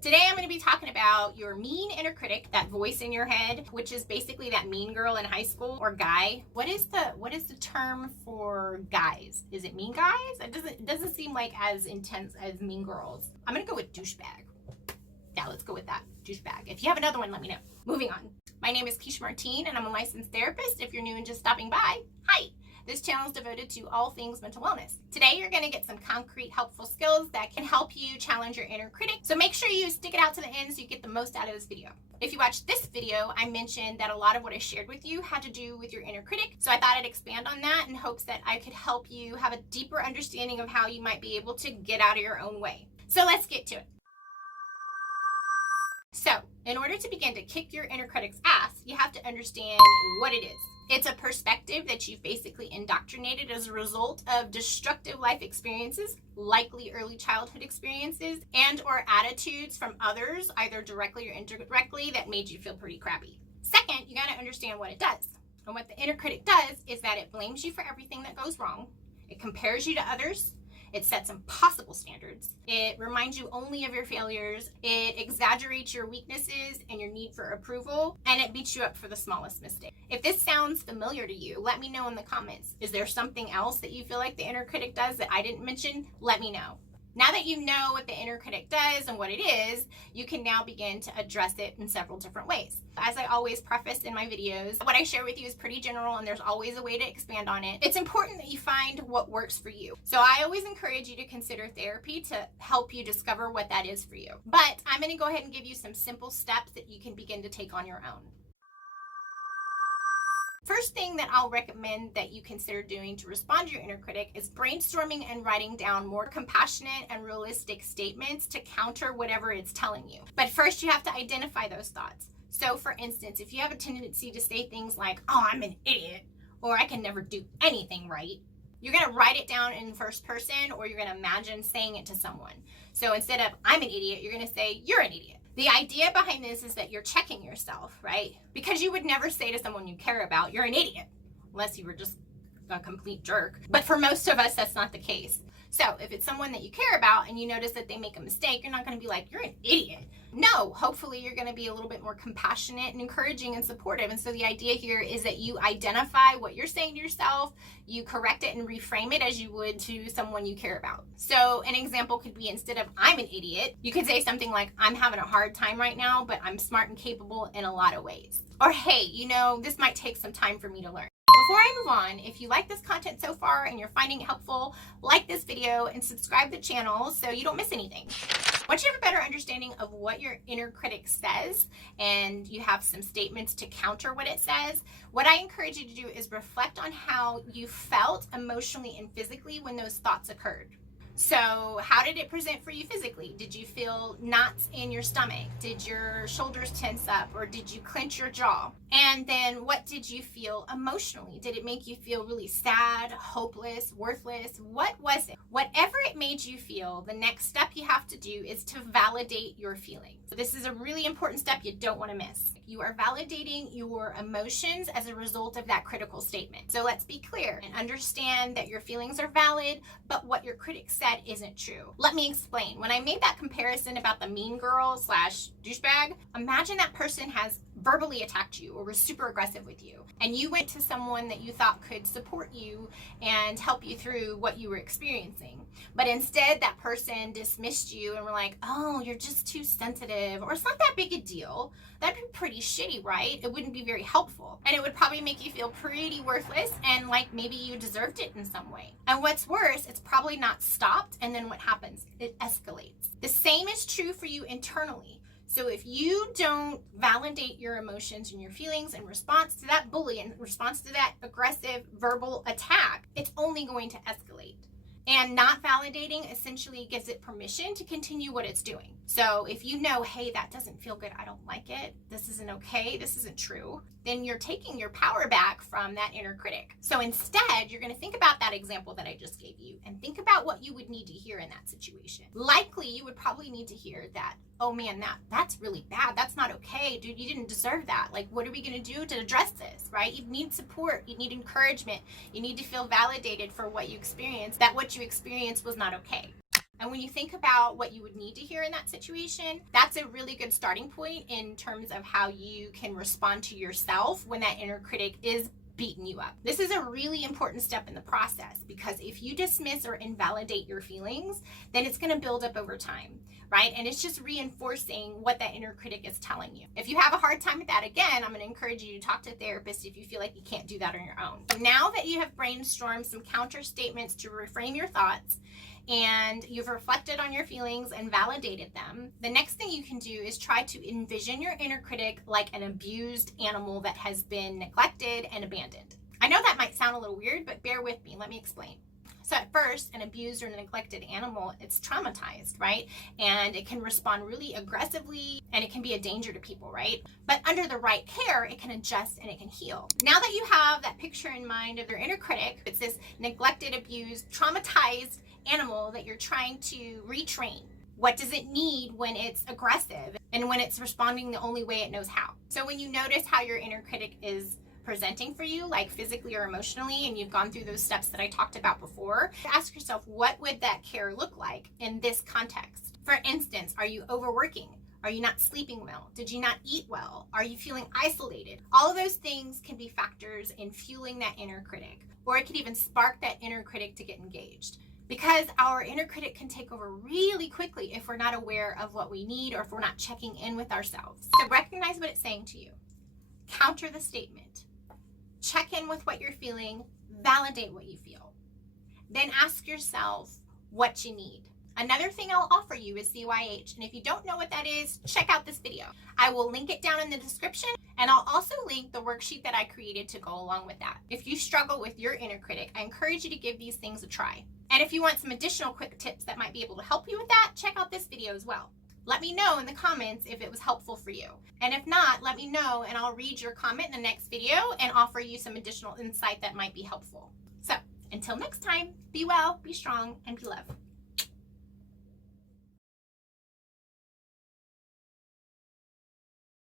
Today I'm going to be talking about your mean inner critic, that voice in your head, which is basically that mean girl in high school or guy. What is the term for guys? Is it mean guys? It doesn't seem like as intense as mean girls. I'm going to go with douchebag. Yeah, let's go with that. Douchebag. If you have another one, let me know. Moving on. My name is Kesha Martine and I'm a licensed therapist. If you're new and just stopping by, hi. This channel is devoted to all things mental wellness. Today, you're going to get some concrete, helpful skills that can help you challenge your inner critic. So make sure you stick it out to the end so you get the most out of this video. If you watched this video, I mentioned that a lot of what I shared with you had to do with your inner critic. So I thought I'd expand on that in hopes that I could help you have a deeper understanding of how you might be able to get out of your own way. So let's get to it. So, in order to begin to kick your inner critic's ass, you have to understand what it is. It's a perspective that you've basically indoctrinated as a result of destructive life experiences, likely early childhood experiences, and or attitudes from others, either directly or indirectly, that made you feel pretty crappy. Second, you got to understand what it does. And what the inner critic does is that it blames you for everything that goes wrong. It compares you to others. It sets impossible standards. It reminds you only of your failures. It exaggerates your weaknesses and your need for approval. And it beats you up for the smallest mistake. If this sounds familiar to you, let me know in the comments. Is there something else that you feel like the inner critic does that I didn't mention? Let me know. Now that you know what the inner critic does and what it is, you can now begin to address it in several different ways. As I always preface in my videos, what I share with you is pretty general and there's always a way to expand on it. It's important that you find what works for you. So I always encourage you to consider therapy to help you discover what that is for you. But I'm going to go ahead and give you some simple steps that you can begin to take on your own. First thing that I'll recommend that you consider doing to respond to your inner critic is brainstorming and writing down more compassionate and realistic statements to counter whatever it's telling you. But first, you have to identify those thoughts. So for instance, if you have a tendency to say things like, oh, I'm an idiot, or I can never do anything right, you're going to write it down in first person, or you're going to imagine saying it to someone. So instead of I'm an idiot, you're going to say you're an idiot. The idea behind this is that you're checking yourself, right? Because you would never say to someone you care about, you're an idiot, unless you were just a complete jerk. But for most of us, that's not the case. So if it's someone that you care about and you notice that they make a mistake, you're not going to be like, you're an idiot. No, hopefully you're going to be a little bit more compassionate and encouraging and supportive. And so the idea here is that you identify what you're saying to yourself, you correct it and reframe it as you would to someone you care about. So an example could be, instead of I'm an idiot, you could say something like, I'm having a hard time right now, but I'm smart and capable in a lot of ways. Or, hey, this might take some time for me to learn. Before I move on, if you like this content so far and you're finding it helpful, like this video and subscribe to the channel so you don't miss anything. Once you have a better understanding of what your inner critic says and you have some statements to counter what it says, what I encourage you to do is reflect on how you felt emotionally and physically when those thoughts occurred. So how did it present for you physically? Did you feel knots in your stomach? Did your shoulders tense up, or did you clench your jaw? And then what did you feel emotionally? Did it make you feel really sad, hopeless, worthless? What was it? Whatever it made you feel, the next step you have to do is to validate your feelings. So this is a really important step you don't want to miss. You are validating your emotions as a result of that critical statement. So let's be clear and understand that your feelings are valid, but what your critic said isn't true. Let me explain. When I made that comparison about the mean girl / douchebag, imagine that person has verbally attacked you or was super aggressive with you, and you went to someone that you thought could support you and help you through what you were experiencing. But instead, that person dismissed you and were like, oh, you're just too sensitive, or it's not that big a deal. That'd be pretty shitty, right? It wouldn't be very helpful. And it would probably make you feel pretty worthless and like maybe you deserved it in some way. And what's worse, it's probably not stopped. And then what happens? It escalates. The same is true for you internally. So if you don't validate your emotions and your feelings in response to that bully, in response to that aggressive verbal attack, it's only going to escalate. And not validating essentially gives it permission to continue what it's doing. So if you know, hey, that doesn't feel good, I don't like it, this isn't okay, this isn't true, then you're taking your power back from that inner critic. So instead, you're going to think about that example that I just gave you and think about what you would need to hear in that situation. Likely, you would probably need to hear that, oh man, that's really bad. That's not okay, dude. You didn't deserve that. Like, what are we going to do to address this, right? You need support. You need encouragement. You need to feel validated for what you experienced, that what you experienced was not okay. And when you think about what you would need to hear in that situation, that's a really good starting point in terms of how you can respond to yourself when that inner critic is beating you up. This is a really important step in the process, because if you dismiss or invalidate your feelings, then it's going to build up over time, right? And it's just reinforcing what that inner critic is telling you. If you have a hard time with that, again, I'm going to encourage you to talk to a therapist if you feel like you can't do that on your own. So now that you have brainstormed some counter statements to reframe your thoughts, and you've reflected on your feelings and validated them, the next thing you can do is try to envision your inner critic like an abused animal that has been neglected and abandoned. I know that might sound a little weird, but bear with me. Let me explain. So at first, an abused or neglected animal, it's traumatized, right? And it can respond really aggressively, and it can be a danger to people, right? But under the right care, it can adjust and it can heal. Now that you have that picture in mind of your inner critic, it's this neglected, abused, traumatized animal that you're trying to retrain. What does it need when it's aggressive and when it's responding the only way it knows how? So when you notice how your inner critic is presenting for you, like physically or emotionally, and you've gone through those steps that I talked about before, ask yourself, what would that care look like in this context? For instance, are you overworking? Are you not sleeping well? Did you not eat well? Are you feeling isolated? All of those things can be factors in fueling that inner critic, or it could even spark that inner critic to get engaged. Because our inner critic can take over really quickly if we're not aware of what we need, or if we're not checking in with ourselves. So recognize what it's saying to you. Counter the statement. Check in with what you're feeling. Validate what you feel. Then ask yourself what you need. Another thing I'll offer you is CYH, and if you don't know what that is, check out this video. I will link it down in the description, and I'll also link the worksheet that I created to go along with that. If you struggle with your inner critic, I encourage you to give these things a try. And if you want some additional quick tips that might be able to help you with that, check out this video as well. Let me know in the comments if it was helpful for you. And if not, let me know and I'll read your comment in the next video and offer you some additional insight that might be helpful. So until next time, be well, be strong, and be loved.